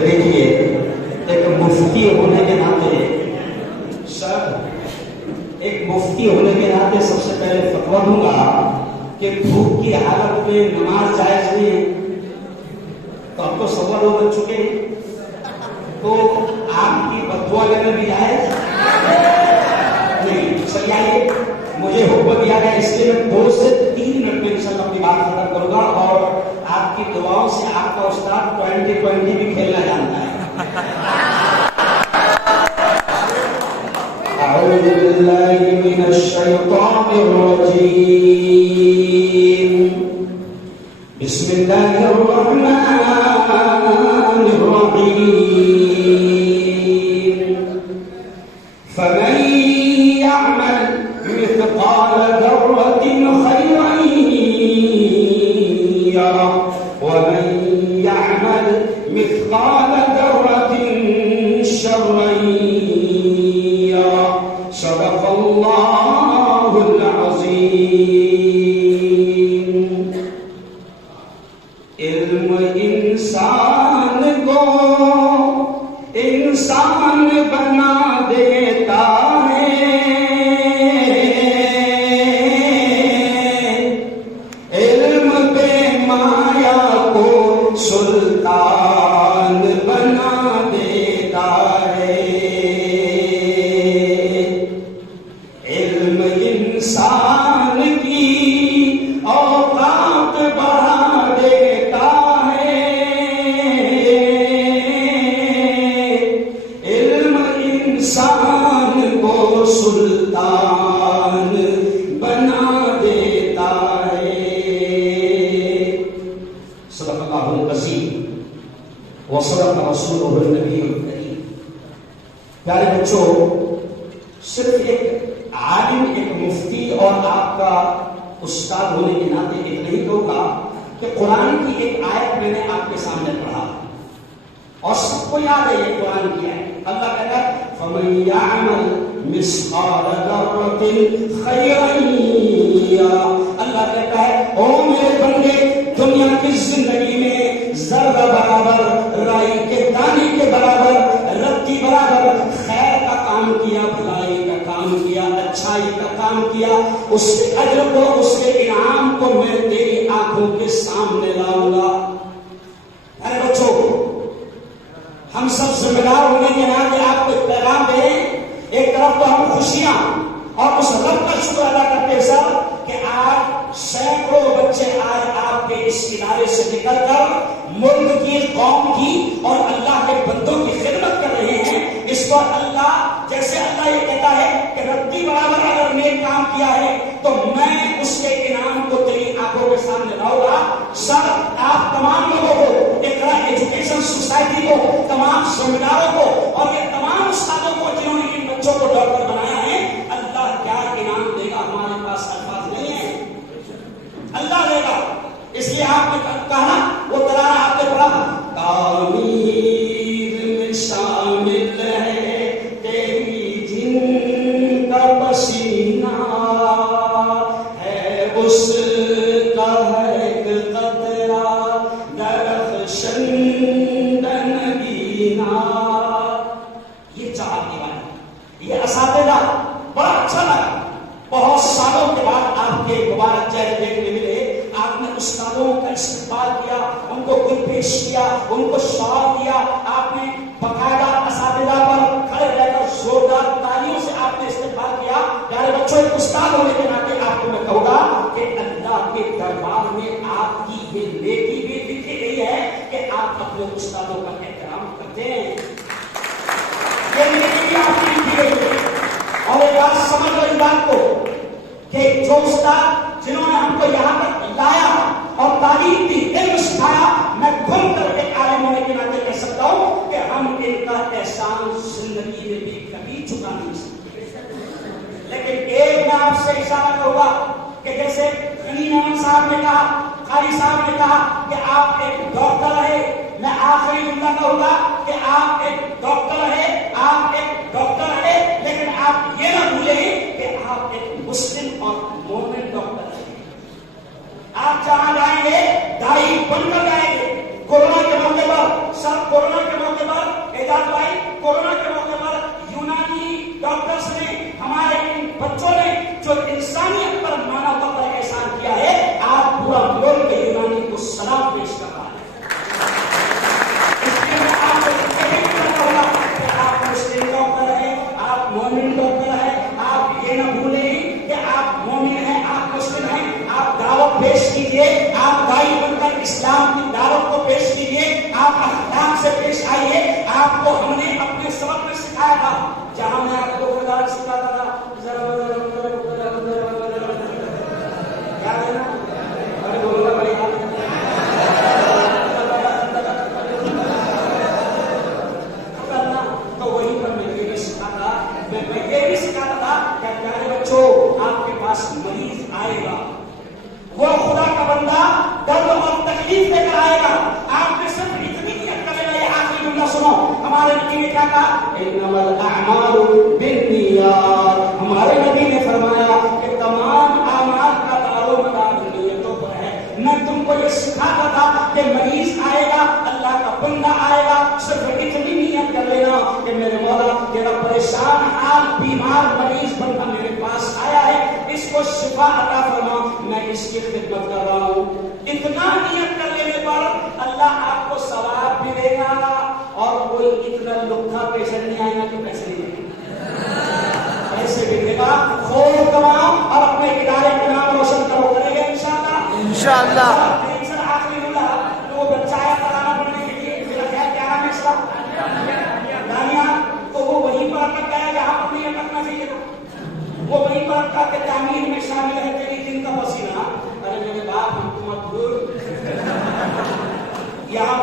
دیکھیے ایک مفتی ہونے کے ناطے کے ناطے سب سے پہلے فتویٰ دوں گا کہ بھوک کی حالت میں نماز جائز نہیں ہے. تو اب تو سوا لوگ بن چکے ہیں, تو آپ کی فتویٰ لینا بھی جائز نہیں. صحیح ہے, مجھے حکم دیا گیا, اس لیے میں 2 سے 3 منٹ میں انشاءاللہ اپنی بات ختم کروں گا, اور آپ کی دعاؤں سے آپ کا استاد 2020 بھی کھیلنا جانتا ہے. اعوذ باللہ من الشیطان الرجیم, بسم اللہ الرحمن الرحیم, فمن يعمل مثقال ذرة خيرا يره ومن يعمل مثقال ذرة شرا يره. صدق اللہ العظیم. علم انسان کو انسان بنا دیتا ہے, علم بے مایا کو سلطان بنا دیتا ہے, علم انسان کی اوقات بڑھا دیتا ہے, علم انسان کو سلطان بنا دیتا ہے. صدق اللہ العظیم وصدق رسولہ النبی الکریم. پیارے بچوں, صرف ایک عالم, ایک مفتی اور آپ کا استاد ہونے کے ناطے اتنا ہی کہوں گا کہ قرآن کی ایک آیت میں نے آپ کے سامنے پڑھا اور سب کو یاد ہے یہ قرآن کی آیت. اللہ کہتا ہے فَمَن يَعْمَلْ مِثْقَالَ ذَرَّةٍ خَيْرًا يَرَهُ. اللہ کہتا ہے او میرے بندے, دنیا کی زندگی میں ذرہ برابر, رائی کے دانے کے برابر, رتی برابر خیر کا کام کیا, بھلائی کا کام کیا, اچھائی کا کام کیا, اس کے اجر کو, اس کے انعام کو میں تیری آنکھوں کے سامنے لاؤں گا. ارے بچوں, ہم سب ذمہ دار ہونے کے ناطے آپ کو پیغام دیں. ایک طرف تو ہم خوشیاں اور اس رب کا شکر ادا کرتے سر کہ آج سینکڑوں بچے آج آپ کے اس کنارے سے نکل کر ملک کی, قوم کی اور اللہ کے بندوں کی خدمت کر رہے ہیں. اس پر اللہ, جیسے اللہ یہ کہتا ہے کہ رتی برابر اگر نیک کام کیا ہے تو میں اس کے انعام کو تیری آنکھوں کے سامنے لاؤں گا. سر آپ تمام لوگوں کو, اقرا ایجوکیشن سوسائٹی کو, تمام ذمہ داروں کو اور یہ تمام استادوں کو جنہوں نے ان بچوں کو ڈاکٹر بنایا ہے, اللہ کیا انعام دے گا ہمارے پاس الفاظ نہیں ہے. اللہ دے گا. اس لیے آپ نے کہا وہ ترانہ آپ نے پڑھا, تعمیر میں شامل ہے تیری جن کا پسینہ ہے, اس کا ہے ایک قطرہ درخشند نگینا. یہ چاہت دیوانی, یہ اساتذہ بڑا اچھا لگا. بہت سالوں کے بعد آپ کے مبارک چہرے دیکھنے ملے. آپ نے استادوں کا استقبال کیا, ان کو گل پیش کیا, ان کو شعار دیا. آپ نے باقاعدہ اساتذہ پر کھڑے رہ کر زوردار تالیوں سے آپ نے استقبال کیا. پیارے بچوں, ایک استاد ہونے کے ناطے آپ کو میں کہوں گا کہ اللہ کے دربار میں آپ کی یہ نیکی بھی لکھی گئی ہے کہ آپ اپنے استادوں کا احترام کرتے ہیں. یہ نیکی بھی آپ کی لکھی گئی ہے. اور ایک بات سمجھ لو اس بات کو کہ جو استاد جنہوں نے ہم کو یہاں پر لایا اور تعلیم دی, علم سکھایا, میں کھل کر ایک عالم ہونے کے ناطے کہہ سکتا ہوں کہ ہم ان کا احسان زندگی میں بھی کبھی چکا نہیں سکتے. لیکن ایک میں آپ سے اشارہ کروں گا کہ جیسے غنی احمد صاحب نے کہا, قاری صاحب نے کہا کہ آپ ایک ڈاکٹر ہے, میں آخری جملہ کہوں گا کہ آپ ایک ڈاکٹر ہے, آپ ایک ڈاکٹر ہے, لیکن آپ یہ نہ بھولیں کہ آپ ایک مسلم اور مومن ڈاکٹر ہیں. آپ جہاں جائیں گے دائی بن کر جائیں گے. کورونا کے موقع پر, سب کورونا کے موقع انما الاعمال بالنیات. ہمارے نبی نے فرمایا کہ تمام اعمال کا دار و مدار نیتوں پر ہے. میں تم کو یہ سکھاتا تھا کہ مریض آئے گا, اللہ کا بندہ آئے گا, صرف اتنی نیت کر لینا کہ میرے مولا تیرا پریشان حال بیمار مریض بندہ میرے پاس آیا ہے, اس کو شفا عطا فرما, میں اس کی خدمت کر رہا ہوں. اتنا نیت کر لینے پر اللہ آپ کو ثواب بھی دے گا اور کوئی اتنا لکھا پیشنٹ نہیں آئے گا کہ پیسے نہیں دے گا, پیسے بھی دے گا. خوب کماؤ اور اپنے ادارے کا نام روشن کرو. کریں گے انشاءاللہ. سر آخری جملہ, وہ بچہ آیا کرانا پڑنے کے لیے, میرا خیال کیا نام ہے اس کا, دانیہ, تو وہ وہیں پر اٹک گیا جہاں پر نہیں اٹکنا چاہیے تھا. وہ وہیں پر اٹکا کہ تعمیر میں شامل ہے تیری دن کا پسینہ. ارے میرے باپ ہم کو مت بھول, یہاں